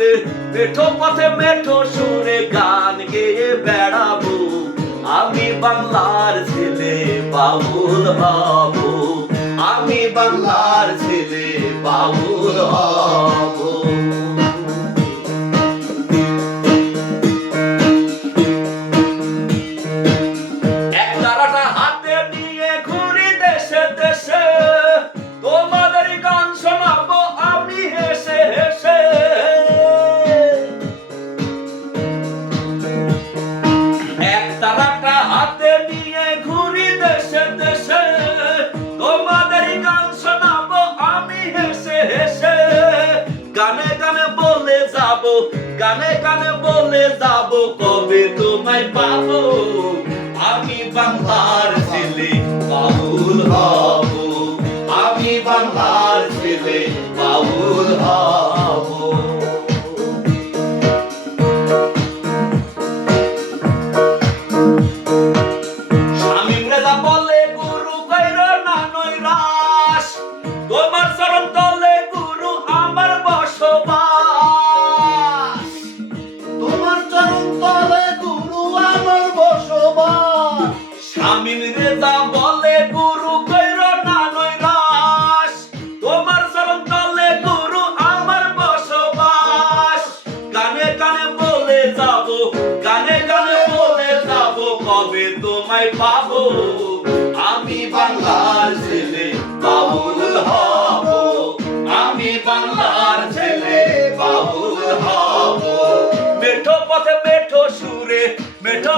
সুরে, মেঠো পথে মেঠো সুরে গান গেয়ে বেড়াবো। আমি বাংলার ছেলে বাউল হব, আমি বাংলার ছেলে বাউল হব। এক তারাটা হাতে নিয়ে ঘুরি দেশে দেশে, তোমাদের গান শোনাবো আমি হেসে হেসে। এক তারাটা হাতে নিয়ে ঘুরি দেশে দেশে, তোমাদের গান শোনাবো আমি হেসে হেসে। গানে গানে বলে যাব, গানে গানে বলে যাব, কবে তোমায় পাবো। আমি বাংলার ছেলে বাউল হব, আমি বাংলার ছেলে বাউল হব। শামীম রেজা বলে গুরু কইরো না নৈরাশ, তোমার চরণ তলে গুরু আমার বসবাস। তোমার চরণ তলে গুরু আমার বসবাস। শামীম রেজা বলে গুরু কইরো না নৈরাশ, তোমার চরণ তলে গুরু আমার বসবাস। গানে গানে বলে যাব, গানে গানে বলে যাব, কবে তোমায় পাবো। আমি বাংলার ছেলে বাউল হব, আমি বাংলার ছেলে বাউল হব। মেঠো পথে মেঠো সুরে, মেঠো